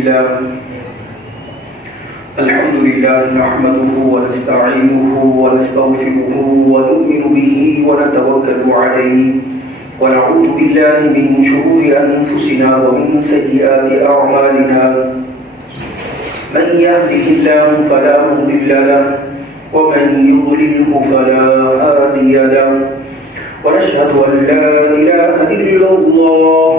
لله نحمده ونستعينه ونستغفره ونؤمن به ونتوكل عليه ونعوذ بالله من شرور أنفسنا ومن سيئات أعمالنا من يهده الله فلا مضل له ومن يضلله فلا هادي له ونشهد أن لا إله إلا الله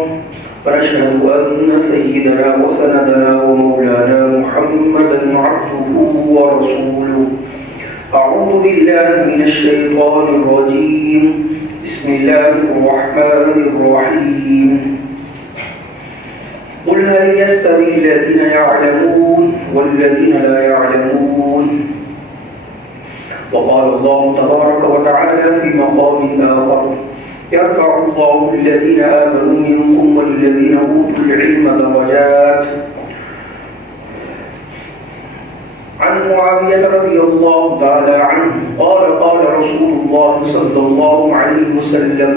ونشهد أن سيدنا وسندنا ومولانا محمدا عبده ورسوله أعوذ بالله من الشيطان الرجيم بسم الله الرحمن الرحيم قل هل يستوي الذين يعلمون والذين لا يعلمون وقال الله تبارك وتعالى في مقام آخر يرفع الله الذين آمنوا منكم والذين أوتوا العلم درجات عن معاوية رضي الله تعالى عنه قال قال رسول الله صلى الله عليه وسلم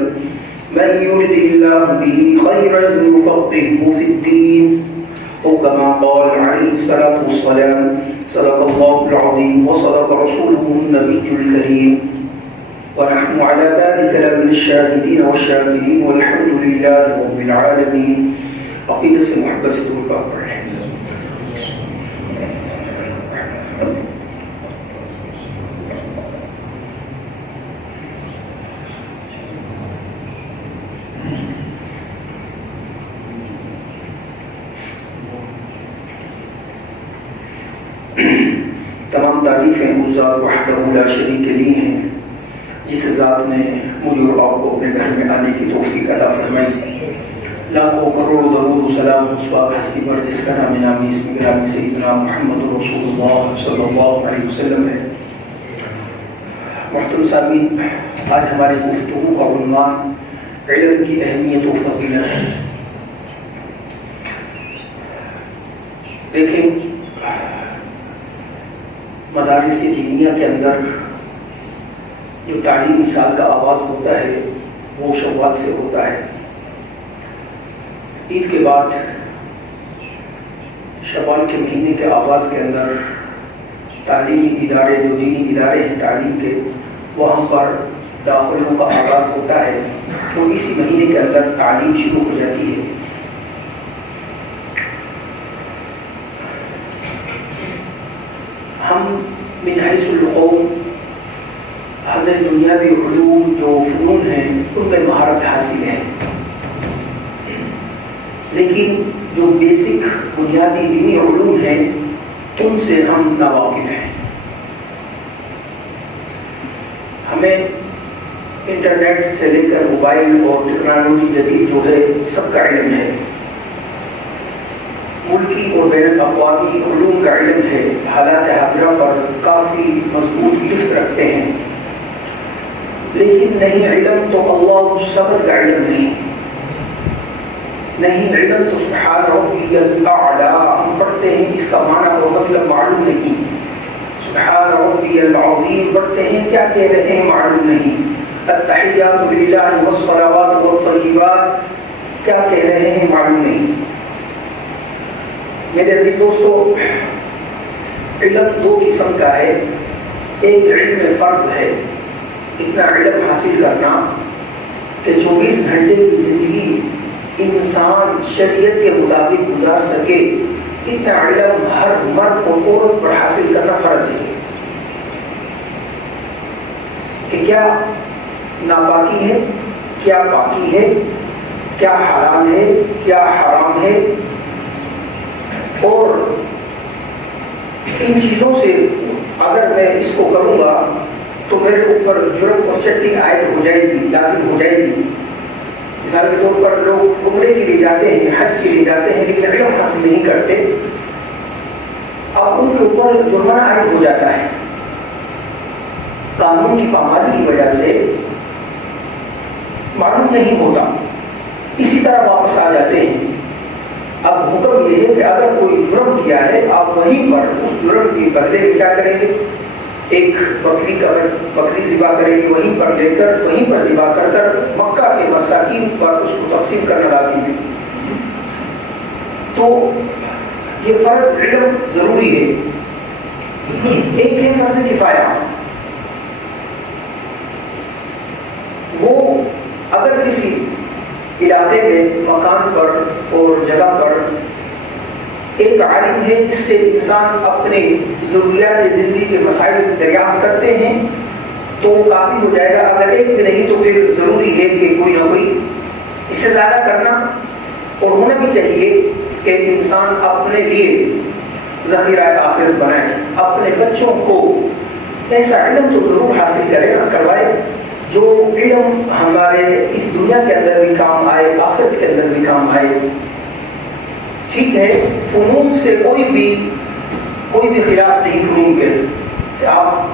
من يرد الله به خيرا يفقهه في الدين أو كما قال عليه الصلاة والسلام صدق الله العظيم وصدق رسوله النبي الكريم ونحن على ذلك لمن الشاهدين والشاكرين والحمد لله رب العالمين. عقیدت سے محبت سے دور بات پڑھ رہے ہیں. تمام تعریفیں اس ذات وحدہ لا شریک کے لیے ہیں جس ذات نے مجھے اور آپ کو اپنے گھر میں آنے کی توفیق عطا فرمائی. لاکھوں کروڑوں درود و سلام اس پاک ہستی پر جس کا نام نامی اسم گرامی سیدنا محمد رسول اللہ صلی اللہ علیہ وسلم ہے. محترم سامعین، آج ہماری گفتگو کا عنوان علم کی اہمیت و فضیلت ہے. دیکھیں، مدارس دینیہ کے اندر جو تعلیمی سال کا آغاز ہوتا ہے وہ شوال سے ہوتا ہے. عید کے بعد شوال کے مہینے کے آغاز کے اندر تعلیمی ادارے، جو دینی ادارے ہیں تعلیم کے، وہاں پر داخلوں کا آغاز ہوتا ہے. تو اسی مہینے کے اندر تعلیم شروع ہو جاتی ہے. ہم من حیث القوم ہمیں دنیاوی علوم جو فنون ہیں ان میں مہارت حاصل ہے، لیکن جو بیسک بنیادی دینی علوم ہیں ان سے ہم ناواقف ہیں. ہمیں انٹرنیٹ سے لے کر موبائل اور ٹیکنالوجی جدید جو ہے سب کا علم ہے. ملکی اور بین الاقوامی علوم کا علم ہے. حالات حاضرہ پر کافی مضبوط گرفت رکھتے ہیں، لیکن نہیں علم تو اللہ الصمد کا علم نہیں علم تو سبحان ربی الاعلی ہم پڑھتے ہیں، اس کا معنی اور مطلب معلوم نہیں. سبحان ربی العظیم پڑھتے ہیں، کیا کہہ رہے ہیں معلوم نہیں. التحیات للہ والصلوات والطیبات کیا کہہ رہے ہیں معلوم نہیں. میرے عزیز دوستو، علم دو قسم کا ہے. ایک علم فرض ہے، اتنا علم حاصل کرنا کہ 24 گھنٹے کی زندگی انسان شریعت کے مطابق گزار سکے. اتنا علم ہر مرد اور عورت پر حاصل کرنا فرض ہے کہ کیا ناپاکی ہے، کیا پاکی ہے، کیا حلال ہے، کیا حرام ہے. اور ان چیزوں سے اگر میں اس کو کروں گا تو میرے اوپر جرم اور چٹی عائد ہو جائے گی، لازم ہو جائے گی. مثال کے طور پر لوگ عمرے کے لیے جاتے ہیں، حج کے لیے جاتے ہیں، لیکن علم حاصل نہیں کرتے. اب ان کے اوپر جرمانہ عائد ہو جاتا ہے. قانون کی پامالی کی وجہ سے معلوم نہیں ہوتا، اسی طرح واپس آ جاتے ہیں. اب حکم یہ ہے کہ اگر کوئی جرم کیا ہے آپ وہیں پر اس جرم کی بدلے میں کیا کریں گے؟ ایک بکری ذبح کریں گے، وہیں پر لے کر وہیں پر ذبح کر کر مکہ کے مساکین پر اس کو تقسیم کرنا لازم ہے. تو یہ فرض علم ضروری ہے. ایک ہے فرض کفایہ. وہ اگر کسی علاقے میں مکان پر اور جگہ پر ایک عالم ہے جس سے انسان اپنے ضروریات زندگی کے مسائل دریافت کرتے ہیں تو وہ کافی ہو جائے گا. اگر ایک بھی نہیں تو پھر ضروری ہے کہ کوئی نہ کوئی اس سے زیادہ کرنا اور ہونا بھی چاہیے کہ انسان اپنے لیے ذخیرہ آخرت بنائے, اپنے بچوں کو ایسا علم تو ضرور حاصل کرے نہ کوائے جو علم ہمارے اس دنیا کے اندر بھی کام آئے, آخرت کے اندر بھی کام آئے. ٹھیک ہے, فنون سے کوئی بھی خلاف نہیں فنون کے, کہ آپ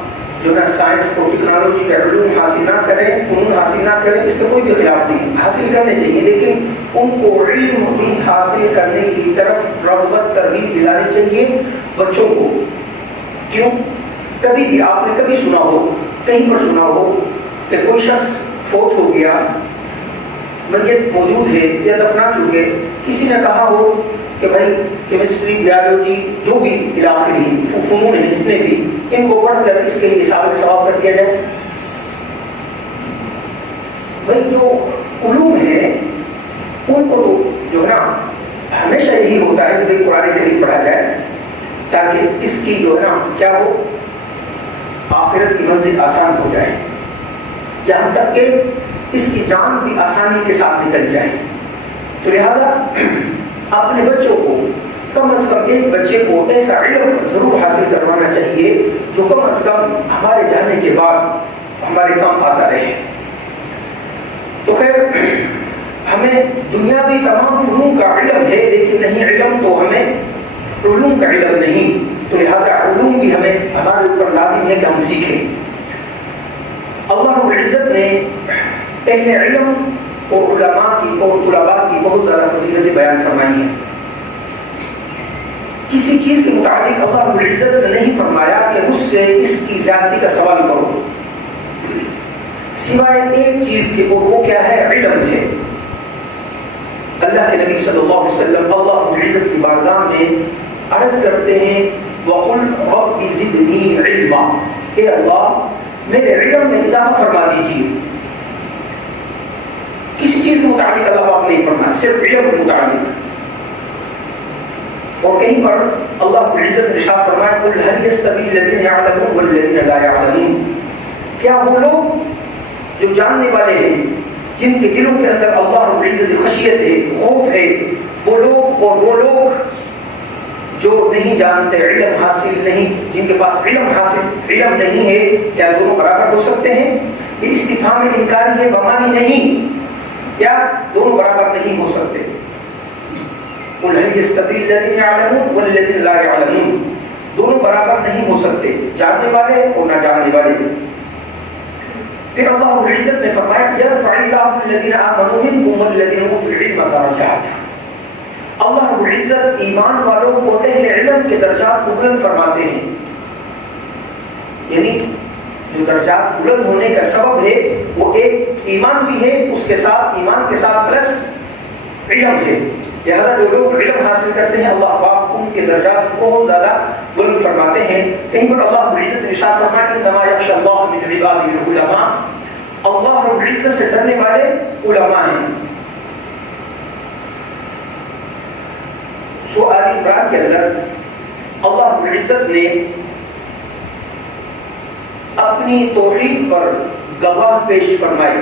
جو ہے سائنس اور ٹیکنالوجی کے علوم حاصل نہ کریں, فنون حاصل نہ کریں, اس سے کوئی بھی خلاف نہیں, حاصل کرنے چاہیے, لیکن ان کو علم بھی حاصل کرنے کی طرف رغبت ترغیب دلانی چاہیے بچوں کو. کیوں؟ کبھی بھی آپ نے کبھی سنا ہو, کہیں پر سنا ہو کہ کوئی شخص فوت ہو گیا, میت موجود ہے یا دفنا چکے, کسی نے کہا ہو کہ بھائی کیمسٹری, بیالوجی, جو بھی علاقائی فنون ہیں جتنے بھی, ان کو پڑھ کر اس کے لیے سابق ثواب کر دیا جائے. بھائی جو علوم ہیں ان کو جو ہے نا ہمیشہ یہی ہوتا ہے کہ قرآن کریم پڑھا جائے تاکہ اس کی جو ہے نا کیا ہو, آخرت کی منزل آسان ہو جائے, یہاں تک کہ اس کی جان بھی آسانی کے ساتھ نکل جائے. تو لہذا اپنے بچوں کو کم از کم ایک بچے کو ایسا علم ضرور حاصل کروانا چاہیے جو کم از کم ہمارے جانے کے بعد ہمارے کام آتا رہے. تو خیر, ہمیں دنیاوی تمام فنون کا علم ہے لیکن نہیں علم تو ہمیں علوم کا علم نہیں, تو لہذا علوم بھی ہمیں ہمارے اوپر لازم ہے کہ ہم سیکھیں. اللہ رب العزت نے اہل علم اور علماء کی اور طلباء کی بہت زیادہ فضیلتیں بیان فرمائی ہیں. کسی چیز کے متعلق اللہ رب العزت نے نہیں فرمایا کہ مجھ سے اس کی زیادتی کا سوال کرو, سوائے ایک چیز کے, اور وہ کیا ہے, علم ہے. اللہ کے نبی صلی اللہ علیہ وسلم اللہ رب العزت کی بارگاہ میں عرض کرتے ہیں, وَقُلْ رَبِّ زِدْنِي عِلْمًا, اے اللہ میرے علم میں اضافہ فرما دیجیے. کسی چیز کے متعلق اللہ پاک نہیں فرمایا, صرف علم کے متعلق. اور کہیں پر اللہ رب العزت نے ارشاد فرمایا, قُلْ هَلْ يَسْتَوِي الَّذِينَ يَعْلَمُونَ وَالَّذِينَ لَا يَعْلَمُونَ, کیا وہ لوگ جو جاننے والے ہیں, جن کے دلوں کے اندر اللہ رب العزت خشیت ہے, خوف ہے, وہ لوگ اور وہ لوگ جو نہیں جانتے, علم حاصل نہیں, جن کے پاس علم نہیں ہے, کیا دونوں برابر ہو سکتے ہیں؟ یہ استفہام انکاری ہے, بمانی نہیں, کیا دونوں برابر نہیں ہو سکتے. قُلْ هَلْ يَسْتَوِي الَّذِينَ يَعْلَمُونَ وَالَّذِينَ لَا يَعْلَمُونَ, دونوں برابر نہیں ہو سکتے, جاننے والے اور نہ جاننے والے. پھر اللہ رب العزت نے فرمایا, يَرْفَعِ اللَّهُ الَّذِينَ آمَنُوا مِنكُمْ وَالَّذِينَ أُوتُوا الْعِلْمَ دَرَجَاتٍ. اللہ رب العزت ایمان والوں کو اہل علم کے درجات کو بلند فرماتے ہیں, یعنی جو درجات بلند ہونے کا سبب ہے وہ ایک ایمان بھی ہے, اس کے ساتھ ایمان کے ساتھ پلس علم ہے. لہذا جو لوگ علم حاصل کرتے ہیں اللہ پاک ان کے درجات کو بہت زیادہ بلند فرماتے ہیں. کہیں پر اللہ رب العزت نے ارشاد فرمایا, انما یخشی اللہ من عباده العلماء, اللہ رب العزت سے ڈرنے والے علماء ہیں. سورہ آل عمران کے اندر اللہ رب العزت نے اپنی توحید پر گواہ پیش فرمائی,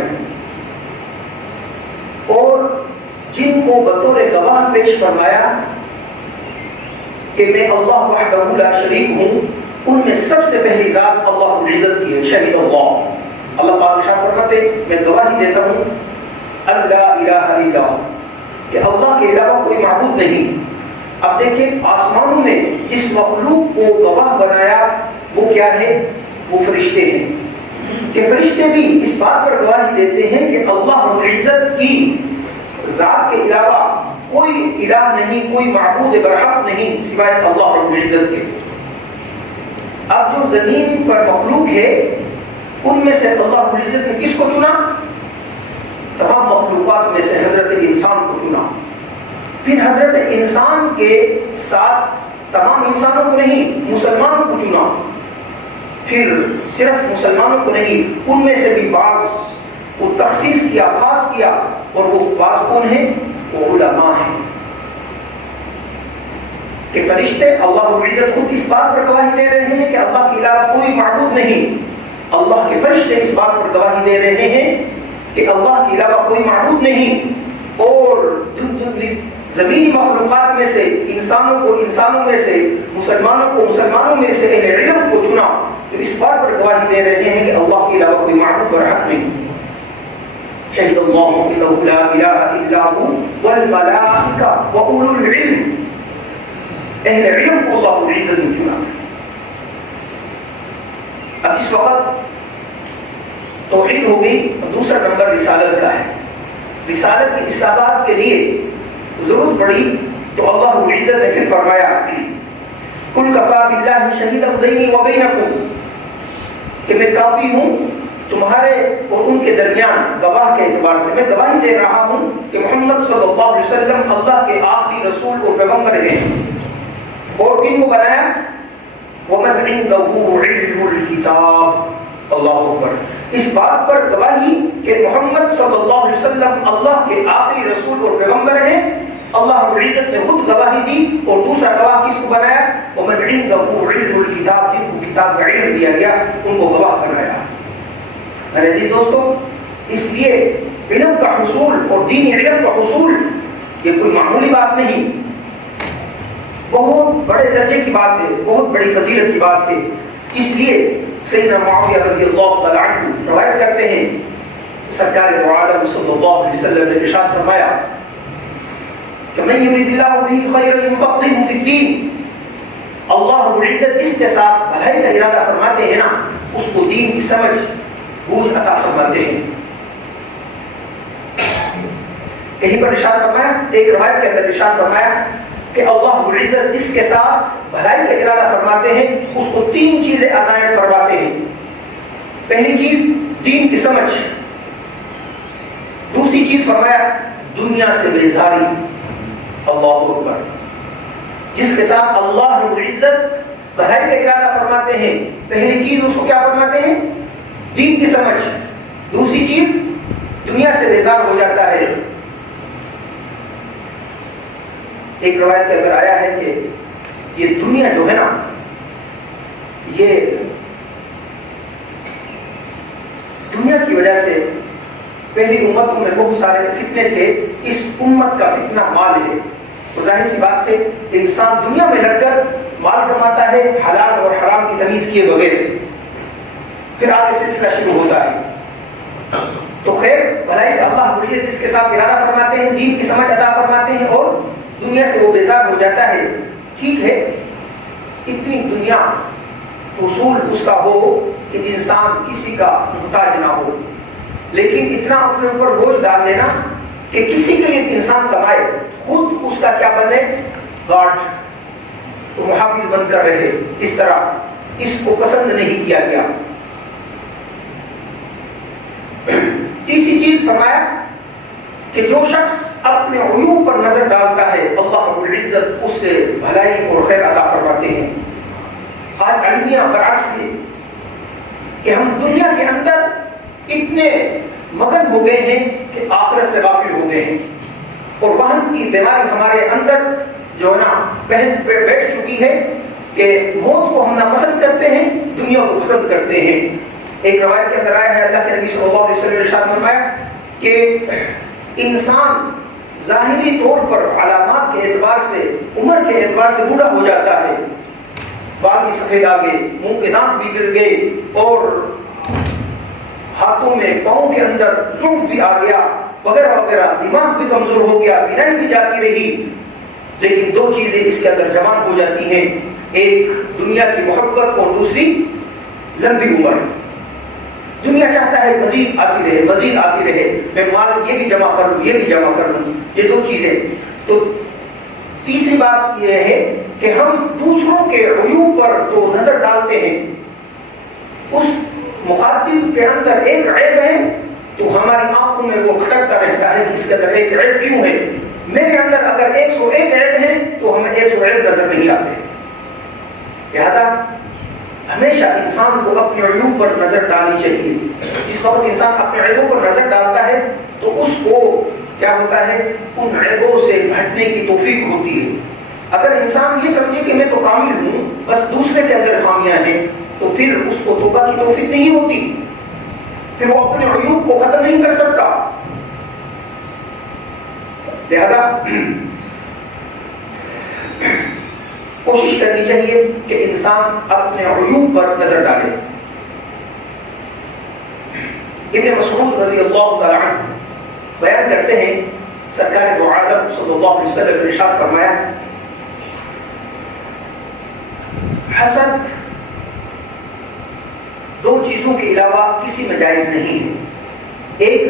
اور جن کو بطور گواہ پیش فرمایا کہ میں اللہ وحدہ لا شریک ہوں, ان میں سب سے پہلی ذات اللہ رب العزت کی ہے, شہید اللہ. اللہ پاک ارشاد فرماتے, میں گواہی دیتا ہوں لا الہ الا اللہ, کہ اللہ کے علاوہ کوئی معبود نہیں. اب دیکھیں, آسمانوں میں اس مخلوق کو گواہ بنایا وہ کیا ہے, وہ فرشتے ہیں, کہ فرشتے بھی اس بات پر گواہی دیتے ہیں کہ اللہ رب العزت کی ذات کے علاوہ کوئی الہ نہیں, کوئی معبود برحق نہیں سوائے اللہ رب العزت کے. اب جو زمین پر مخلوق ہے ان میں سے اللہ رب العزت نے کس کو چنا؟ تمام مخلوقات میں سے حضرت انسان کو چنا. پھر حضرت انسان کے ساتھ تمام انسانوں کو نہیں، مسلمانوں کو چنا، پھر صرف مسلمانوں کو نہیں، ان میں سے بھی بعض کو تخصیص کیا، خاص کیا، اور وہ بعض کون ہیں؟ وہ علماء ہیں کہ فرشتے اللہ رب العزت خود اس بات پر گواہی دے رہے ہیں کہ اللہ کے علاوہ کوئی معبود نہیں. اللہ کے فرشتے اس بات پر گواہی دے رہے ہیں کہ اللہ کے علاوہ کوئی معبود نہیں. اور زمینی مخلوقات میں سے انسانوں کو انسانوں میں سے، مسلمانوں کو مسلمانوں میں سے اہل علم کو چنا تو اس بات پر گواہی دے رہے ہیں کہ اللہ کے علاوہ کوئی معبود برحق نہیں. شہد اللہ انہ لا الہ الا ہو والملائکہ واولو العلم، اہل علم کو اللہ رب العزت نے چنا. اب اس وقت توحید ہو گئی، دوسرا نمبر رسالت کا ہے. رسالت کی اصلاحات کے لیے ضرورت پڑی تو اللہ رب العزت نے پھر فرمایا قل کفی باللہ شہیدا بینی و بینکم، کہ میں کافی ہوں تمہارے اور ان کے درمیان گواہ کے اعتبار سے. میں گواہی دے رہا ہوں کہ محمد صلی اللہ علیہ وسلم اللہ کے آخری رسول اور پیغمبر ہیں. اور کن کو بنایا؟ وَمَنْ عِنْدَهُ عِلْمُ الْكِتَابِ. اللہ اکبر. اس بات پر گواہی کہ محمد صلی اللہ علیہ وسلم اللہ کے آخری رسول اور پیغمبر ہیں، اللہ رب العزت نے خود گواہی دی. اور دوسرا گواہ کس کو بنایا؟ وَمَنْ عِنْدَهُ عِلْمُ الْكِتَابِ، جن کو کتاب کا علم دیا گیا ان کو گواہ بنایا. میرے عزیز دوستو، اس لیے علم کا حصول اور دینی علم کا حصول یہ کوئی معمولی بات نہیں، بہت بڑے درجے کی بات ہے، بہت بڑی فضیلت کی بات ہے. اس لیے سیدنا معاویہ رضی اللہ تعالی عنہ روایت کرتے ہیں سرکار دو عالم صلی اللہ علیہ وسلم نے ارشاد فرمایا کہ من یرید اللہ بہ خیرا یفقہہ فی الدین. اللہ رب العزت جس کے ساتھ بھلائی کا ارادہ فرماتے ہیں نا، اس کو دین کی سمجھ بوجھ عطا فرماتے ہیں. کہیں پر ارشاد فرمایا، ایک روایت کے اندر ارشاد فرمایا کہ اللہ رب العزت جس کے ساتھ بھلائی کا ارادہ فرماتے ہیں اس کو تین چیزیں عنایت فرماتے ہیں. پہلی چیز دین کی سمجھ، دوسری چیز فرمایا دنیا سے بیزاری. اللہ اکبر. جس کے ساتھ اللہ رب العزت بھلائی کا ارادہ فرماتے ہیں، پہلی چیز اس کو کیا فرماتے ہیں؟ دین کی سمجھ. دوسری چیز دنیا سے بیزار ہو جاتا ہے. ایک روایت کے اندر آیا ہے کہ یہ دنیا جو ہے نا، یہ دنیا کی وجہ سے پہلی امتوں میں بہت سارے فتنے تھے. اس امت کا فتنہ مال ہے. تو ظاہر سی بات ہے انسان دنیا میں لگ کر مال کماتا ہے حلال اور حرام کی تمیز کیے بغیر، پھر آگے سلسلہ شروع ہوتا ہے. تو خیر بھلائی کا اللہ رب العزت جس کے ساتھ ارادہ فرماتے ہیں، دین کی سمجھ عطا فرماتے ہیں اور دنیا سے وہ بیزار ہو جاتا ہے. ٹھیک ہے، اتنی دنیا اصول اس کا ہو کہ انسان کسی کا محتاج نہ ہو، لیکن اتنا اپنے اوپر بوجھ ڈال لینا کہ کسی کے لیے انسان کمائے، خود اس کا کیا بنے؟ گارڈ، تو محافظ بن کر رہے. اس طرح اس کو پسند نہیں کیا گیا. تیسری چیز فرمایا کہ جو شخص اپنے عیوب پر نظر ڈالتا ہے اللہ رب العزت اس سے بھلائی اور خیر عطا فرماتے ہیں. آج علمیہ برعکس ہے کہ ہم دنیا کے اندر اتنے مگن ہو گئے ہیں کہ آخرت سے غافل ہو گئے ہیں، اور وہاں کی بیماری ہمارے اندر جو ہے نا بیٹھ چکی ہے کہ موت کو ہم نہ پسند کرتے ہیں، دنیا کو پسند کرتے ہیں. ایک روایت کے اندر آیا ہے اللہ کے نبی صلی اللہ علیہ وسلم نے ارشاد فرمایا کہ انسان ظاہری طور پر علامات کے اعتبار سے، عمر کے اعتبار سے بوڑھا ہو جاتا ہے. بال بھی سفید آ گئے، منہ کے دانت بھی گر گئے، اور ہاتھوں میں پاؤں کے اندر ضعف بھی آ گیا وغیرہ وغیرہ. دماغ بھی کمزور ہو گیا، بینائی بھی جاتی رہی. لیکن دو چیزیں اس کے اندر جوان ہو جاتی ہیں، ایک دنیا کی محبت اور دوسری لمبی عمر. دنیا چاہتا ہے مزید آتی رہے، مزید آتی رہے، میں مال یہ بھی جمع کر لوں، یہ بھی جمع کر لوں. یہ دو چیزیں. تو تیسری بات یہ ہے کہ ہم دوسروں کے عیوب پر تو نظر ڈالتے ہیں. اس مخاطب کے اندر ایک عیب ہے تو ہماری آنکھوں میں وہ کھٹکتا رہتا ہے کہ اس کے اندر ایک عیب کیوں ہے. میرے اندر اگر 101 عیب ہیں تو ہمیں 100 عیب نظر نہیں آتے. لہذا ہمیشہ انسان کو اپنے عیوب پر نظر ڈالنی چاہیے. جس وقت انسان اپنے عیبوں پر نظر ڈالتا ہے تو اس کو کیا ہوتا ہے, ان عیبوں سے ہٹنے کی توفیق ہوتی ہے. اگر انسان یہ سمجھے کہ میں تو کامل ہوں, بس دوسرے کے اندر خامیاں ہیں, تو پھر اس کو توبہ کی توفیق نہیں ہوتی, پھر وہ اپنے عیوب کو ختم نہیں کر سکتا. لہذا کوشش کرنی چاہیے کہ انسان اپنے عیوب پر نظر ڈالے. ابن مسعود رضی اللہ تعالی عنہ بیان کرتے ہیں, سرکار دو عالم صلی اللہ علیہ وسلم نے ارشاد فرمایا, حسد دو چیزوں کے علاوہ کسی میں جائز نہیں ہے. ایک,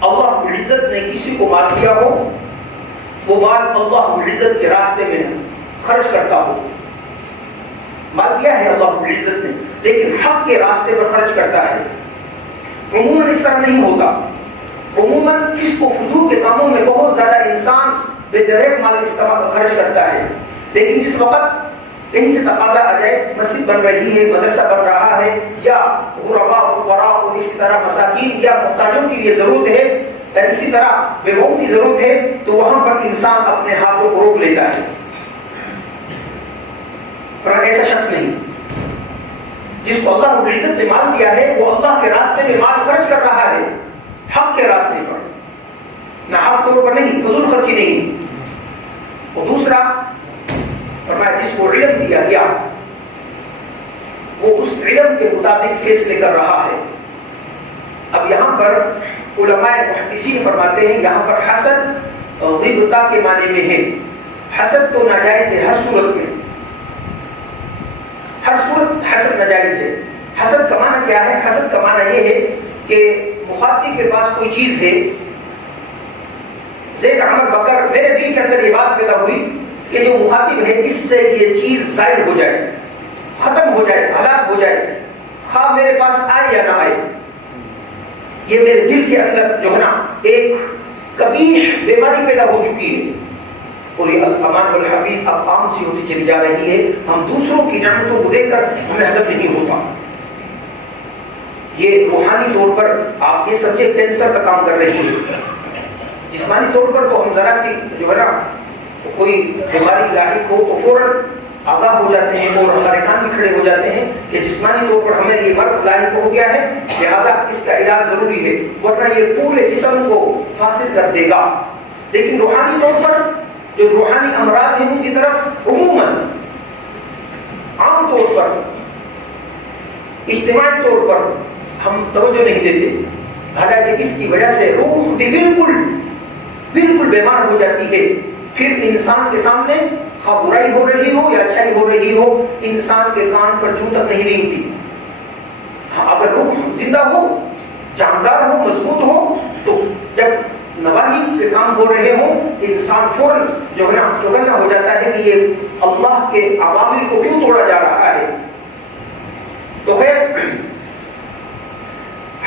اللہ رب العزت نے کسی کو مال دیا ہو, وہ مال اللہ رب العزت کے راستے میں خرچ کرتا ہو. مال دیا ہے اللہ رب العزت نے, لیکن حق کے راستے پر خرچ کرتا ہے. عموماً اس طرح نہیں ہوتا. عموماً فسق و فجور کے کاموں میں بہت زیادہ انسان بے دریغ مال استعمال خرچ کرتا ہے, لیکن جس وقت کہیں سے تقاضا آ جائے, مسجد بن رہی ہے, مدرسہ بن رہا ہے, یا غرباء فقراء اور اسی طرح مساکین یا محتاجوں کے لیے ضرورت ہے, یا اسی طرح بیووں کی ضرورت ہے, تو وہاں پر انسان اپنے ہاتھوں کو روک لیتا ہے. پر ایسا شخص نہیں جس کو اللہ رب العزت نے مال دیا ہے, وہ اللہ کے راستے میں مال خرچ کر رہا ہے, حق کے راستے پر, ناحق طور پر نہیں, فضول خرچی نہیں. اور دوسرا فرمایا, جس کو علم دیا گیا وہ اس علم کے مطابق فیصلے کر رہا ہے. اب یہاں پر علماء محدثین فرماتے ہیں, یہاں پر حسد غیبتہ کے معنی میں ہے. حسد تو ناجائز ہے ہر صورت میں, ہر صورت حسد ناجائز ہے. حسد کا معنی کیا ہے؟ حسد کا معنی یہ ہے کہ مخاطب کے پاس کوئی چیز ہے, زید عمر بکر, میرے دل کے اندر یہ بات پیدا ہوئی کہ جو مخاطب ہے اس سے یہ چیز ظاہر ہو جائے, ختم ہو جائے, ہلاک ہو جائے, خواہ میرے پاس آئے یا نہ آئے. یہ میرے دل کے اندر جو ہے نا ایک قبیح بیماری پیدا ہو چکی ہے, اور یہ الامان والحفیظ اب عام سی ہوتی چلی جا رہی ہے. ہم دوسروں کی نعمتوں کو دیکھ کر ہمیں ہضم نہیں ہوتا. یہ روحانی طور پر آپ یہ سمجھے کینسر کا کام کر رہی ہے. جسمانی طور پر تو ہم ذرا سی جو ہے نا کوئی بیماری لاحق ہو تو فوراً آگاہ ہو جاتے ہیں اور ہمارے کان بھی کھڑے ہو جاتے ہیں کہ جسمانی طور پر ہمیں یہ مرض لاحق ہو گیا ہے, لہذا اس کا علاج ضروری ہے, ورنہ یہ پورے جسم کو فاسد کر دے گا. لیکن روحانی طور پر جو روحانی امراض ہیں ان کی طرف عموماً عام طور پر اجتماعی طور پر ہم توجہ نہیں دیتے, حالانکہ اس کی وجہ سے روح بھی بالکل بیمار ہو جاتی ہے. پھر انسان کے سامنے خواہ برائی ہو رہی ہو یا اچھائی ہو رہی ہو, انسان کے کان پر جوں تک نہیں ریگتی. اگر روح زندہ ہو, جاندار ہو, مضبوط ہو, تو جب نواحی کے کام ہو رہے ہوں انسان فوراً جو ہے نا چوکنا ہو جاتا ہے کہ یہ اللہ کے اوامر کو کیوں توڑا جا رہا ہے. تو خیر,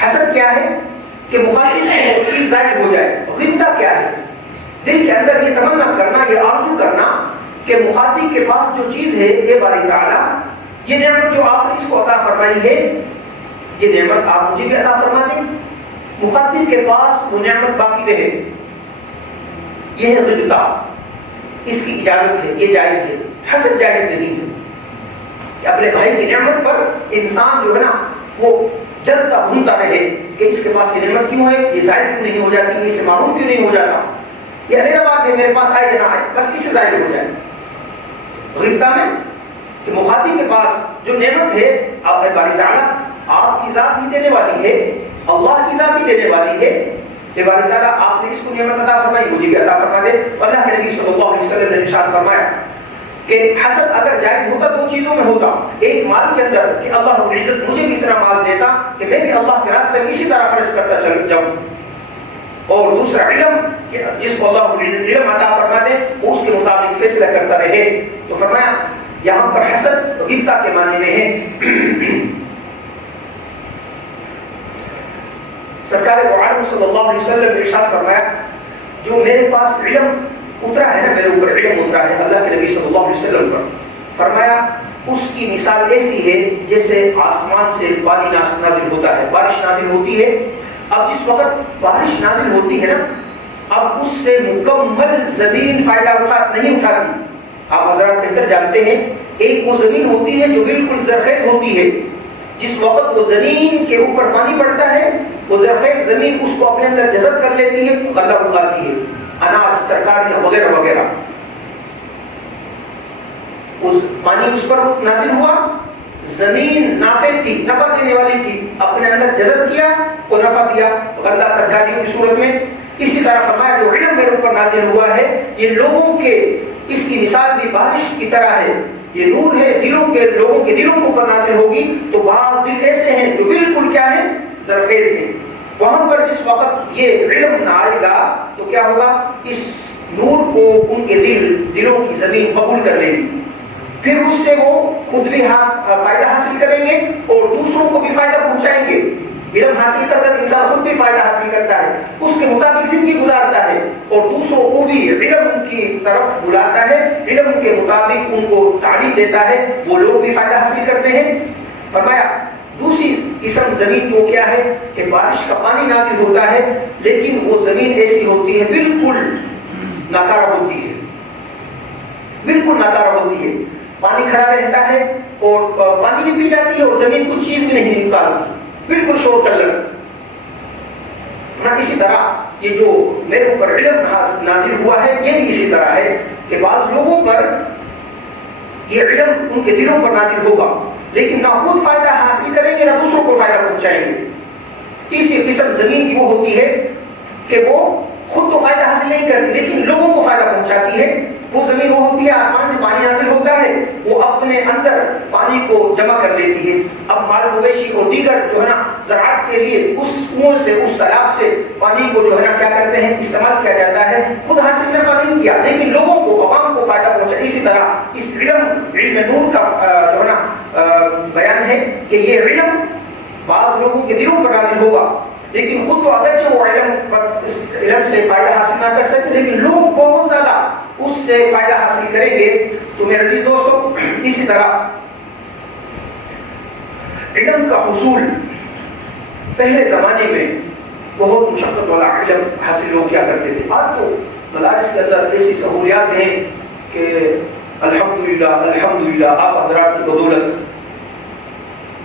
حسد کیا ہے کہ مخاطب سے وہ چیز ظاہر ہو جائے. غیبتہ کیا ہے؟ دل کے اندر یہ تمنا کرنا, یہ آرزو کرنا کہ مخاطب کے پاس جو چیز ہے, اے باری تعالیٰ یہ نعمت جو آپ نے اس کو عطا فرمائی ہے, یہ نعمت آپ مجھے بھی عطا فرما دیں. مخاطب کے پاس وہ نعمت باقی رہے, یہ ہے غیبتہ. اس کی اجازت ہے, یہ جائز ہے. حسد جائز نہیں ہے کہ اپنے بھائی کی نعمت پر انسان جو ہے نا وہ جلتا گھومتا رہے کہ اس کے پاس یہ نعمت کیوں ہے, یہ ظاہر کیوں نہیں ہو جاتی, اس سے معروف کیوں نہیں ہو جاتا. یہ علیحدہ بات ہے, میرے پاس آئے یا نہ آئے, بس اس سے ظاہر ہو جائے. غیبتہ میں کہ مخاطب کے پاس جو نعمت ہے, آپ باری تعالیٰ آپ کی ذات ہی دینے والی ہے, اللہ کی ذات ہی دینے والی ہے, کہ باری تعالیٰ آپ نے اس کو نعمت عطا فرمائی, مجھے بھی عطا فرما دے. اللہ کے نبی صلی اللہ علیہ وسلم نے ارشاد فرمایا کہ حسد اگر جائز ہوتا دو چیزوں میں ہوتا. ایک مال کے اندر کہ اللہ رب العزت مجھے بھی اتنا مال دیتا کہ میں بھی اللہ کے راستے میں اسی طرح خرچ کرتا چل جاؤں, اور دوسرا علم کہ جس کو اللہ رب العزت علم عطا فرما دے وہ اس کے مطابق فیصلہ کرتا رہے. تو فرمایا یہاں پر حسد غیبتہ کے معنی میں ہے. سرکار دو عالم صلی اللہ علیہ وسلم نے ارشاد فرمایا, جو میرے پاس علم اترا ہے نا, میرے اوپر علم اترا ہے اللہ کے نبی صلی اللہ علیہ وسلم پر, فرمایا اس کی مثال ایسی ہے جیسے آسمان سے پانی نازل ہوتا ہے، بارش نازل ہوتی ہے. اب جس وقت بارش نازل ہوتی ہے نا، اب اس سے مکمل زمین فائدہ نہیں اٹھاتی. آپ حضرات بہتر جانتے ہیں، ایک وہ زمین ہوتی ہے جو بالکل زرخیز ہوتی ہے. جس وقت وہ زمین کے اوپر پانی پڑتا ہے، وہ زرخیز زمین اس کو اپنے اندر جذب کر لیتی ہے، غلہ اگاتی ہے، اناج، ترکاریاں وغیرہ وغیرہ. اس پانی اس پر نازل ہوا، زمین نافع تھی، نفع دینے والی تھی، اپنے اندر جذب کیا، وہ نفع دیا غلہ ترکاریوں کی صورت میں. اسی طرح فرمایا جو علم میرے اوپر نازل ہوا ہے، یہ لوگوں کے، اس کی مثال بھی بارش کی طرح ہے. یہ نور ہے، دلوں کے، لوگوں کے دلوں کے اوپر نازل ہوگی. تو بعض دل ایسے ہیں جو بالکل کیا ہے، زرخیز ہیں. وہاں پر جس وقت یہ علم نہ آئے گا تو کیا ہوگا، اس نور کو ان کے دلوں کی زمین قبول کر لے گی. پھر اس سے وہ خود بھی فائدہ حاصل کریں گے اور دوسروں کو بھی فائدہ پہنچائیں گے. علم حاصل کر کر انسان خود بھی فائدہ حاصل کرتا ہے، اس کے مطابق زندگی گزارتا ہے اور دوسروں کو بھی علم کی طرف بلاتا ہے، علم کے مطابق ان کو تعلیم دیتا ہے، وہ لوگ بھی فائدہ حاصل کرتے ہیں. فرمایا دوسری قسم زمین کی وہ کیا ہے کہ بارش کا پانی نازل ہوتا ہے، لیکن وہ زمین ایسی ہوتی ہے بالکل ناکارہ ہوتی ہے، بالکل ناکارہ ہوتی ہے. پانی کھڑا رہتا ہے اور پانی بھی پی جاتی ہے اور زمین کچھ چیز بھی نہیں نکالتی، بالکل شور کر لگا. اسی طرح یہ جو میرے اوپر علم نازل ہوا ہے، یہ بھی اسی طرح ہے کہ بعض لوگوں پر یہ علم ان کے دلوں پر نازل ہوگا، لیکن نہ خود فائدہ حاصل کریں گے نہ دوسروں کو فائدہ پہنچائیں گے. تیسری قسم زمین کی وہ ہوتی ہے کہ وہ خود تو فائدہ حاصل نہیں کرتی لیکن لوگوں کو فائدہ پہنچاتی ہے. وہ زمین وہ ہوتی ہے، آسمان سے پانی نازل ہوتا ہے، وہ اپنے اندر پانی کو جمع کر لیتی ہے. اب مال مویشی اور دیگر جو ہے نا زراعت کے لیے اس کنویں سے، اس تالاب سے پانی کو جو ہے نا کیا کرتے ہیں، استعمال کیا جاتا ہے. خود حاصل نفع نہیں کیا لیکن لوگوں کو، عوام کو فائدہ پہنچا. اسی طرح اس علم نور کا جو ہے نا بیان ہے کہ یہ علم بعض لوگوں کے دلوں پر نازل ہوگا، لیکن خود تو اگرچہ وہ علم سے فائدہ حاصل نہ کر سکتے لیکن لوگ بہت زیادہ اس سے فائدہ حاصل کریں گے. تو میرے عزیز دوستو، اسی طرح علم کا حصول پہلے زمانے میں بہت مشقت والا علم حاصل لوگ کیا کرتے تھے. آج تو مدارس کے اندر ایسی سہولیات ہیں کہ الحمدللہ الحمدللہ آپ حضرات کی بدولت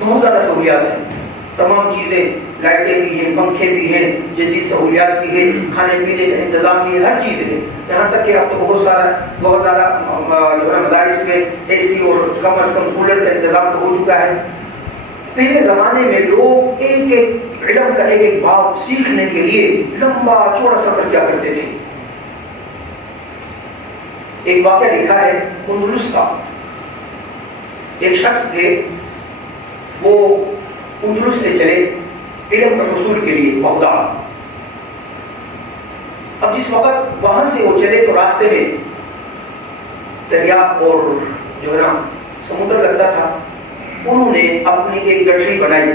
بہت زیادہ سہولیات ہیں. تمام چیزیں، لائٹیں بھی ہیں، پنکھے بھی ہیں، جدید سہولیات بھی ہیں، کھانے پینے کا انتظام بھی ہے، ہر چیز ہے. یہاں تک کہ اب تو بہت زیادہ جو ہے مدارس میں اے سی اور کم از کم کولر کا انتظام تو ہو چکا ہے. پہلے زمانے میں لوگ ایک ایک علم کا ایک ایک باب سیکھنے کے لیے لمبا چوڑا سفر کیا کرتے تھے. ایک واقعہ لکھا ہے اندلس کا. ایک شخص تھے، وہ اندلس سے چلے علم کے حصول کے لیے بغداد. اب جس وقت وہاں سے وہ چلے تو راستے میں دریا اور جو ہے نا سمندر لگتا تھا. انہوں نے اپنی ایک گٹھری بنائی،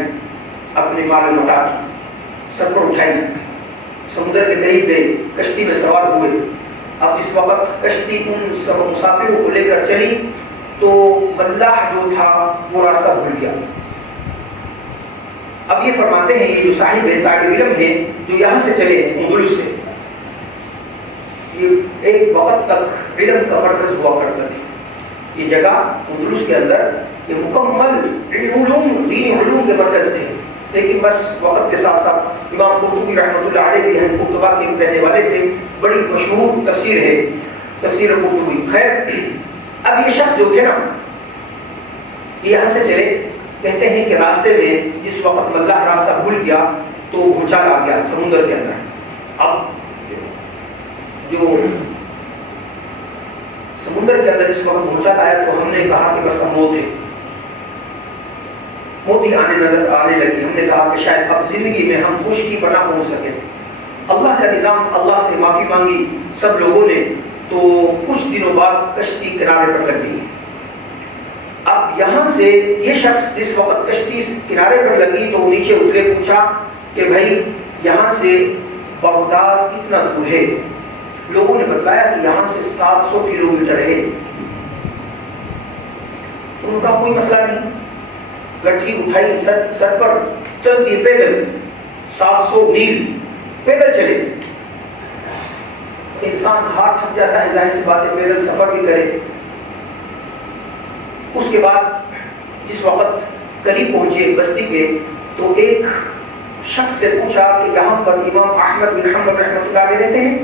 اپنے مال متا کی سر پر اٹھائی، سمندر کے قریب گئے، کشتی میں سوار ہوئے. اب اس وقت کشتی ان سب مسافروں کو لے کر چلی تو ملاح جو تھا وہ راستہ بھول گیا. اب یہ فرماتے ہیں، یہ جو صاحب طالب علم ہیں جو یہاں سے چلے اندلس سے، یہ ایک وقت تک علم کا مرکز ہوا کرتا تھا. یہ جگہ اندلس کے اندر یہ مکمل علوم، دینی علوم کے مرکز تھے. لیکن بس وقت کے ساتھ ساتھ امام قرطبی رحمۃ اللہ علیہ بھی ہیں، قرطبہ کے رہنے والے تھے، بڑی مشہور تفسیر ہے تفسیر قرطبی. خیر، اب یہ شخص جو تھے نا یہاں سے چلے. کہتے ہیں کہ راستے میں جس وقت ملاح راستہ بھول گیا تو بھوچال آ گیا سمندر کے اندر. اب جو سمندر کے اندر اس وقت بھوچال آیا تو ہم نے کہا کہ بس اب موت ہے، موت ہی آنے لگی. ہم نے کہا کہ شاید اب زندگی میں ہم خوش کی پناہ پہنچ سکیں. اللہ کا نظام، اللہ سے معافی مانگی سب لوگوں نے. تو کچھ دنوں بعد کشتی کنارے پر لگ گئی. اب یہاں سے یہ شخص جس وقت کشتی کنارے پر لگی تو نیچے اترے، پوچھا کہ بھائی یہاں سے بغداد کتنا دور ہے؟ لوگوں نے بتلایا کہ یہاں سے 700 کلومیٹر ہے. انہوں نے کہا کوئی مسئلہ نہیں. لٹھی اٹھائی, سر پر چل دیے پیدل, 700 میل پیدل چلے. انسان ہاتھ تھک جاتا ہے, ظاہر سی بات ہے پیدل سفر بھی کرے. اس کے بعد جس وقت قریب پہنچے بستی کے, تو ایک شخص سے پوچھا کہ یہاں پر امام احمد بن حنبل رحمۃ اللہ علیہ رہتے ہیں؟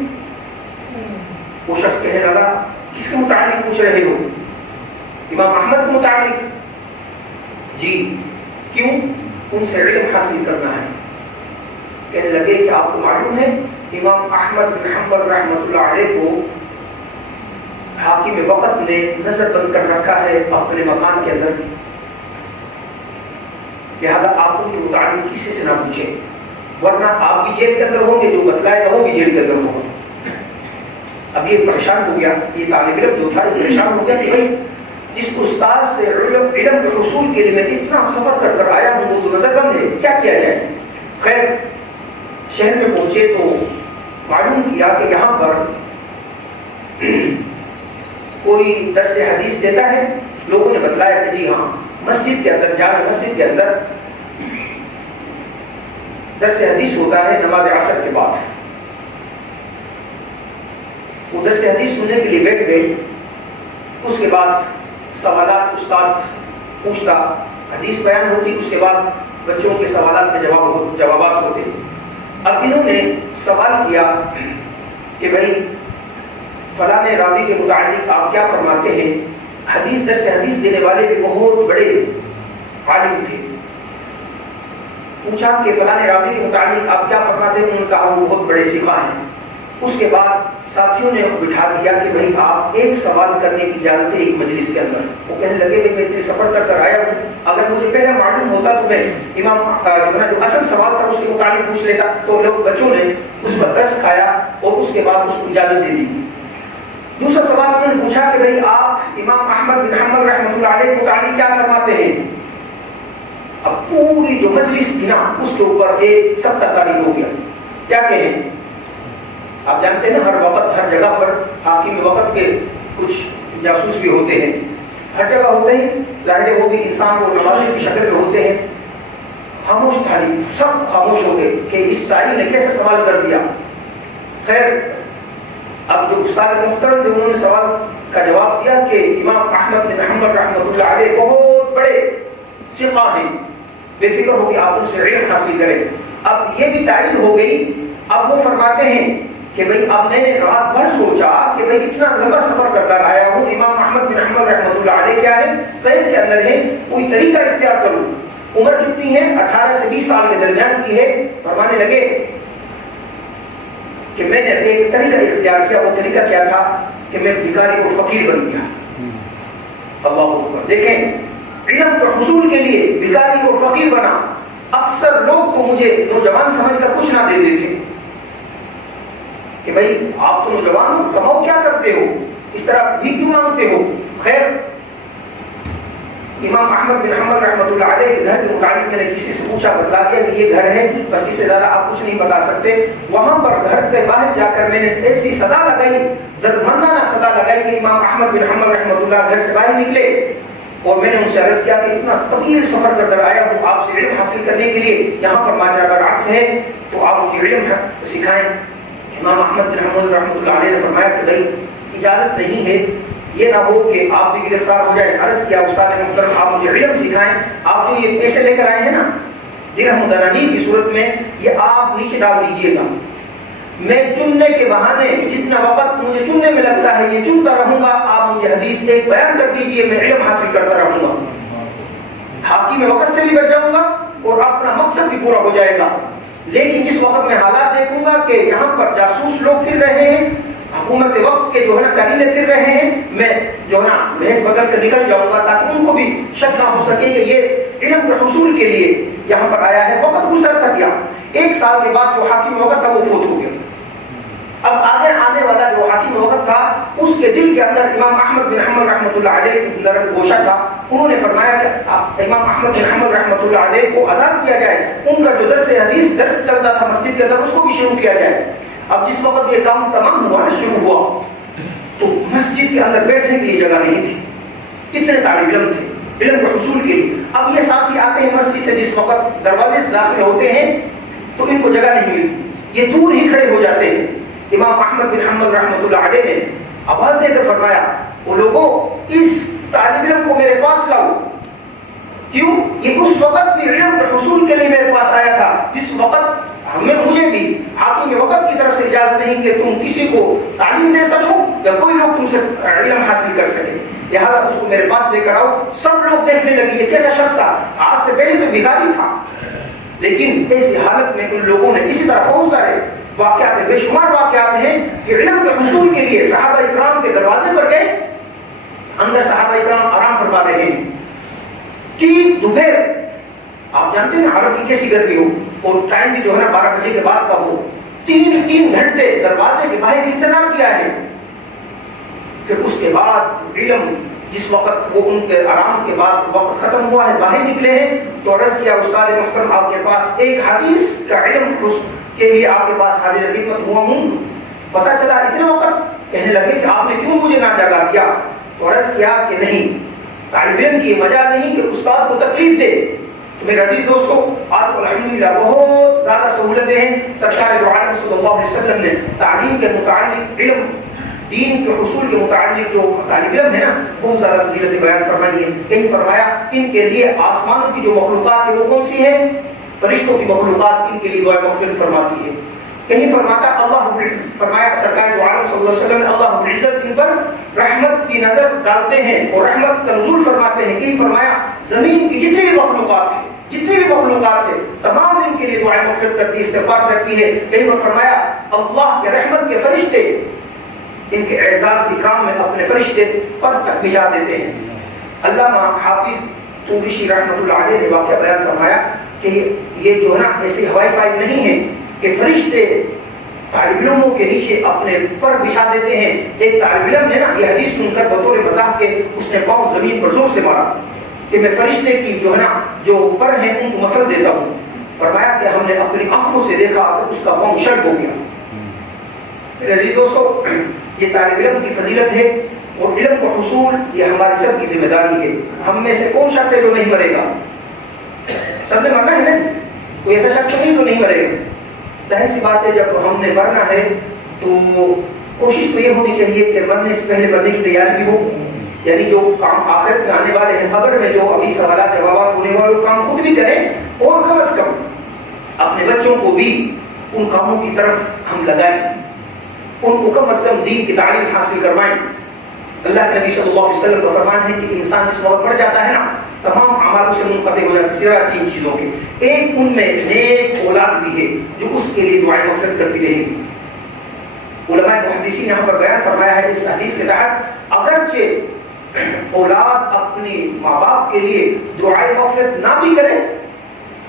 وہ شخص کہنے لگا کس کے متعلق پوچھ رہے ہو؟ امام احمد کے متعلق. جی کیوں؟ ان سے علم حاصل کرنا ہے. کہنے لگے کہ آپ کو معلوم ہے امام احمد بن حنبل رحمۃ اللہ علیہ کو حاکم وقت نے نظر بند کر رکھا ہے اپنے مکان کے اندر, لہذا آپ ان کے متعلق کسی سے نہ پوچھیں, ورنہ آپ بھی جیل کے اندر ہوں گے, جو بتلائے گا وہ بھی جیل کے اندر ہوگا. اب یہ پریشان ہو گیا, یہ طالب علم جو تھا یہ پریشان ہو گیا کہ بھائی جس استاد سے علم کے حصول کے لیے میں اتنا سفر کر کر آیا ہوں وہ تو نظر بند ہے, کیا کیا جائے. خیر شہر میں پہنچے تو معلوم کیا کہ یہاں پر کوئی درس حدیث دیتا ہے. لوگوں نے بتلایا کہ جی ہاں مسجد کے اندر, جامع مسجد کے اندر درس حدیث ہوتا ہے نماز عصر کے بعد. وہ درس حدیث سننے کے لیے بیٹھ گئے. اس کے بعد سوالات استاد پوچھتا, حدیث بیان ہوتی, اس کے بعد بچوں کے سوالات کے جوابات ہوتے. اب انہوں نے سوال کیا کہ بھائی فلاں راوی کے متعلق آپ کیا فرماتے ہیں؟ حدیث درس حدیث دینے والے بھی بہت بڑے عالم تھے. پوچھا کہ فلاں راوی کے متعلق آپ کیا فرماتے ہیں؟ انہوں نے کہا وہ بہت بڑے سکھا ہیں. اس کے بعد ساتھیوں نے بٹھا دیا کہ بھائی آپ ایک سوال کرنے کی اجازت ہے ایک مجلس کے اندر. وہ کہنے لگے کہ میں اتنے سفر کر کر آیا ہوں, اگر مجھے پہلے معلوم ہوتا تو میں امام جو اصل سوال تھا اس کے متعلق پوچھ لیتا. تو لوگ بچوں نے اس پر دست کھایا اور اس کے بعد اس کو اجازت دے دی. دوسرا سوال انہوں نے پوچھا کہ بھئی آپ امام احمد بن حنبل رحمۃ اللہ علیہ کے متعلق کیا فرماتے ہیں؟ اب پوری جو مجلس تھی نا اس کے اوپر ایک سب تکاری ہو گیا. کیا کہیں, آپ جانتے ہیں ہر وقت ہر جگہ پر حاکم وقت کے کچھ جاسوس بھی ہوتے ہیں, ہر جگہ ہوتے ہیں. ظاہر ہے وہ بھی انسان کو نمازی کی شکل میں ہوتے ہیں. خاموش تھاری, سب خاموش ہو گئے کہ اس سائل نے کیسے سوال کر دیا. خیر اب جو استاد محترم تھے انہوں نے سوال کا جواب دیا کہ امام احمد بن حنبل رحمۃ اللہ علیہ بہت بڑے ثقہ ہیں, بے فکر ہو کہ آپ ان سے علم حاصل کریں. اب یہ بھی تائید ہو گئی. اب وہ فرماتے ہیں کہ بھئی اب میں نے رات بھر سوچا کہ بھئی اتنا لمبا سفر کر کر آیا ہوں, امام احمد بن حنبل رحمۃ اللہ علیہ کیا ہے قید کے اندر ہے, کوئی طریقہ اختیار کروں. عمر کتنی ہے؟ 18 سے 20 سال کے درمیان کی ہے. فرمانے لگے کہ میں نے ایک طریقہ اختیار کیا. وہ طریقہ کیا تھا کہ میں بھکاری اور فقیر بن گیا. اللہ اکبر. دیکھیں علم کے حصول کے لیے بھکاری اور فقیر بنا. اکثر لوگ تو مجھے نوجوان سمجھ کر کچھ نہ دیتے تھے کہ بھئی آپ تو نوجوان ہو, کماؤ کیا کرتے ہو, اس طرح بھی کیوں مانگتے ہو. خیر امام احمد بن حنبل رحمۃ اللہ علیہ کے گھر کے متعلق میں نے کسی سے پوچھا, بتلا دیا کہ یہ گھر ہے, بس اس سے زیادہ آپ کچھ نہیں بتا سکتے. وہاں پر گھر کے باہر جا کر میں نے ایسی صدا لگائی, درمندانہ صدا لگائی کہ امام احمد بن حنبل رحمۃ اللہ گھر سے باہر نکلے. اور میں نے ان سے عرض کیا کہ اتنا طویل سفر کر کر آیا ہوں آپ سے علم حاصل کرنے کے لیے, یہاں پر ماجرا برعکس ہے, تو آپ مجھے علم سکھائیں. امام احمد بن حنبل رحمۃ اللہ علیہ نے فرمایا کہ بھائی اجازت نہیں ہے, یہ نہ ہو کہ آپ بھی گرفتار ہو جائیں. عرض کیا استاد محترم آپ مجھے علم سکھائیں. آپ جو یہ پیسے لے کر آئے ہیں نا درہم و دنانیر کی صورت میں, یہ آپ نیچے ڈال دیجئے گا. میں چننے کے بہانے جتنا وقت مجھے چننے میں لگتا ہے یہ چنتا رہوں گا. آپ مجھے حدیث ایک بیان کر دیجئے, میں علم حاصل کرتا رہوں گا. حاکم وقت سے بھی بچ جاؤں گا اور اپنا مقصد بھی پورا ہو جائے گا. لیکن جس وقت میں حالات دیکھوں گا کہ یہاں پر جاسوس لوگ پھر رہے ہیں, حکومت وقت کے جو ہے نا قرینے پھر رہے ہیں, میں جو ہے نا بھیس بدل کر نکل جاؤں گا تاکہ ان کو بھی شک نہ ہو سکے کہ یہ علم کے حصول کے لیے یہاں پر آیا ہے. وقت گزرتا گیا. 1 سال کے بعد جو حاکم وقت تھا وہ فوت ہو گیا. اب آگے آنے والا جو حاکم وقت تھا اس کے دل کے اندر امام احمد بن حنبل رحمۃ اللہ علیہ کے اندر گوشہ تھا. انہوں نے فرمایا کہ امام احمد بن حنبل رحمۃ اللہ علیہ کو آزاد کیا جائے, ان کا جو درس حدیث درس چلتا تھا مسجد کے اندر اس کو بھی شروع کیا جائے. اب جس وقت یہ کام تمام ہوا نا, شروع ہوا, تو مسجد کے اندر بیٹھنے کے لیے جگہ نہیں تھی. کتنے طالب علم تھے, علم کے حصول کے لیے. اب یہ ساتھی آتے ہیں مسجد سے، جس وقت دروازے سے داخل ہوتے ہیں تو ان کو جگہ نہیں ملتی، یہ دور ہی کھڑے ہو جاتے ہیں. امام احمد بن حنبل رحمۃ اللہ علیہ نے آواز دے کر فرمایا، وہ لوگوں اس طالب علم کو میرے پاس لاؤ. کیوں؟ یہ اس وقت بھی علم کے حصول کے لیے میرے پاس آیا تھا جس وقت مجھے بھی حاکم وقت کی طرف سے اجازت نہیں کہ تم کسی کو تعلیم دے سکو یا کوئی لوگ تم سے علم حاصل کر سکے، لہٰذا اس کو میرے پاس لے کر آؤ. سب لوگ دیکھنے لگے یہ کیسا شخص تھا، آج سے پہلے تو بھکاری تھا، لیکن ایسی حالت میں ان لوگوں نے اسی طرح بہت سارے واقعات، بے شمار واقعات ہیں کہ علم کے حصول کے لیے صحابہ اکرام کے دروازے پر گئے. اندر صحابہ اکرام آرام فرما رہے ہیں. ٹھیک دوپہر، آپ جانتے ہیں عرب کی کیسی گرمی ہو، اور ٹائم بھی جو ہے نا 12 بجے کے بعد کا ہو، 3 گھنٹے دروازے کے باہر انتظار کیا ہے. پھر اس کے بعد علم جس وقت وہ ان کے آرام کے بعد وقت ختم ہوا ہے باہر نکلے ہیں تو عرض کیا استاد محترم آپ کے پاس ایک حدیث کا علم کے لیے آپ کے پاس حاضر خدمت ہوا ہوں. پتہ چلا اتنے وقت، کہنے لگے کہ آپ نے کیوں مجھے نہ جگا دیا؟ تو عرض کیا کہ نہیں، طالب علم کی مجال نہیں کہ استاد کو تکلیف دے. تو میرے عزیز دوستو، آج کو الحمدللہ بہت زیادہ سہولتیں ہیں. سرکار دو عالم صلی اللہ علیہ وسلم نے تعلیم کے متعلق، علم دین کے حصول کے متعلق جو طالب علم ہے نا، بہت زیادہ فضیلتیں بیان فرمائی ہیں. کہیں فرمایا ان کے لیے آسمانوں کی جو مخلوقات ہے وہ کون سی ہے؟ فرشتوں کی مخلوقات ان کے لیے دعا مغفرت فرماتی ہے. کہیں فرماتا اللہ، فرمایا سرکار دو عالم صلی اللہ علیہ وسلم نے اللہ عزت ان پر رحمت کی نظر ڈالتے ہیں اور رحمت کا نزول فرماتے ہیں. کہیں فرمایا زمین کی جتنی بھی مخلوقات ہیں، تمام ان کے لیے دعائیں مغفرت کرتی، استغفار کرتی ہے. کہیں پر فرمایا اللہ کے رحمت کے فرشتے ان کے اعزاز اکرام میں اپنے فرشتے پر تک بھیجا دیتے ہیں. علامہ حافظ توبشی رحمۃ اللہ علیہ نے واقعہ بیان فرمایا کہ یہ جو ہے نا ایسے ہوائی فائل نہیں ہے کہ فرشتے طالب علموں کے نیچے اپنے پر بچھا دیتے ہیں. ایک طالب علم ہے نا، یہ حدیث سن کر بطور مزاح کے اس نے پاؤں زمین پر زور سے مارا کہ میں فرشتے کی جو ہے نا جو پر ہیں ان کو مسل دیتا ہوں. فرمایا کہ ہم نے اپنی آنکھوں سے دیکھا کہ اس کا پاؤں شرٹ ہو گیا. میرے عزیز دوستو، یہ طالب علم کی فضیلت ہے اور علم کو حصول یہ ہماری سب کی ذمہ داری ہے. ہم میں سے کون شخص ہے جو نہیں مرے گا؟ سب نے مرنا ہے نا، کوئی ایسا شخص نہیں تو نہیں مرے گا. ظاہر سی بات ہے جب ہم نے مرنا ہے تو کوشش تو یہ ہونی چاہیے کہ مرنے سے پہلے مرنے کی تیاری بھی ہو. یعنی جو کام آخرت میں آنے والے ہیں، خبر میں جو ابھی سوالات جوابات ہونے والے کام خود بھی کریں، اور کم از کم اپنے بچوں کو بھی ان کاموں کی طرف ہم لگائیں، ان کو کم از کم دین کی تعلیم حاصل کروائیں. اللہ کے نبی صلی اللہ علیہ وسلم کا فرمان ہے کہ انسان جس وقت مر جاتا ہے نا، تمام اعمال سے منقطع ہو جاتے سوائے 3 چیزوں کے. ایک ان میں نیک اولاد بھی ہے جو اس کے لیے دعائیں مغفرت کرتی رہے گی. علماء محدثین یہاں پر بیان فرمایا ہے اس حدیث کے تحت اگرچہ اولاد اپنی ماں باپ کے لیے دعائیں مغفرت نہ بھی کرے،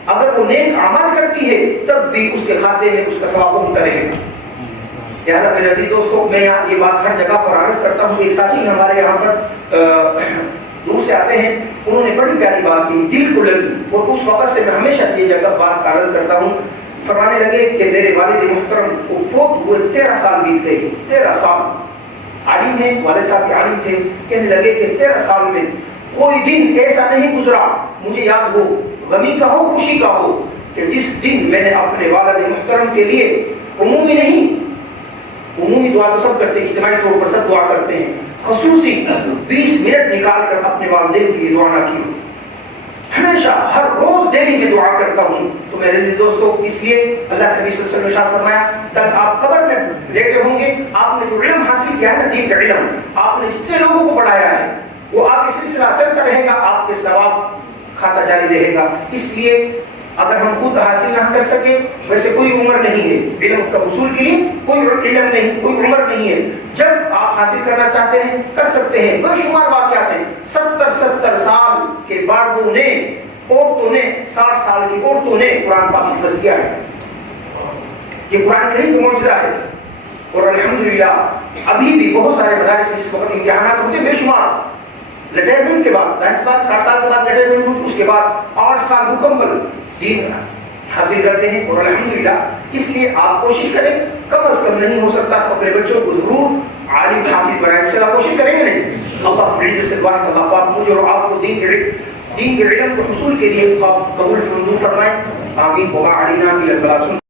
اگر وہ نیک عمل کرتی ہے تب بھی اس کے کھاتے میں اس کا ثواب پہنچتا رہے گا. لہٰذا میرے عزیز دوستوں، میں یہاں یہ بات ہر جگہ پر عرض کرتا ہوں. ایک ساتھی ہمارے یہاں پر دور سے آتے ہیں، انہوں نے بڑی پیاری بات کی، دل کو لگی، اور اس وقت سے میں ہمیشہ یہ جگہ بات عرض کرتا ہوں. فرمانے لگے کہ میرے والد محترم کو فوت ہوئے 13 سال بیت گئے. 13 سال عالم ہیں، والد صاحب کے عالم تھے. کہنے لگے کہ 13 سال میں کوئی دن ایسا نہیں گزرا مجھے یاد ہو، غمی کا ہو خوشی کا ہو، کہ جس دن میں نے اپنے والد محترم کے لیے عمومی نہیں، عمومی دعا تو سب کرتے ہیں، اجتماعی طور پر سب دعا کرتے ہیں، خصوصی 20 منٹ نکال کر اپنے والدین کے لیے دعا نہ کی. ہمیشہ ہر روز ڈیلی میں دعا کرتا ہوں. تو میرے عزیز دوستو، اس لیے اللہ کے نبی صلی اللہ علیہ وسلم نے ارشاد فرمایا تب آپ قبر میں لیٹے ہوں گے، آپ نے جو علم حاصل کیا ہے نا، دین کا علم آپ نے جتنے لوگوں کو پڑھایا ہے وہ آگے سلسلہ چلتا رہے گا، آپ کے ثواب کھاتا جاری رہے گا. اس لیے اگر ہم خود حاصل نہ کر سکے، ویسے کوئی عمر نہیں ہے علم کا حصول کے لیے، کوئی علم نہیں، کوئی عمر نہیں ہے. جب آپ حاصل کرنا چاہتے ہیں کر سکتے ہیں. بے شمار واقعات ہیں. 70 سال کے بعدوں نے، عورتوں نے، 60 سال کی عورتوں نے قرآن پاک حفظ کیا ہے. یہ قرآن کریم کا معجزہ ہے. اور الحمدللہ ابھی بھی بہت سارے مدارس میں اس وقت امتحانات ہوتے ہیں بے شمار. ریٹائرمنٹ کے بعد، ظاہر سی بات 60 سال کے بعد ریٹائرمنٹ ہوتی، اس کے بعد 8 سال مکمل دین حاصل کرتے ہیں. اور الحمدللہ اس لیے آپ کوشش کریں, کم از کم نہیں ہو سکتا تو اپنے بچوں کو ضرور عالم حافظ بنائیں. ان شاء اللہ کوشش کریں گے نہیں. اللہ عز و جل اللہ پاک مجھے اور آپ کو دین کے علم کو حصول کے لیے قبول فرمائے. آمین. وما علینا الا البلاغ.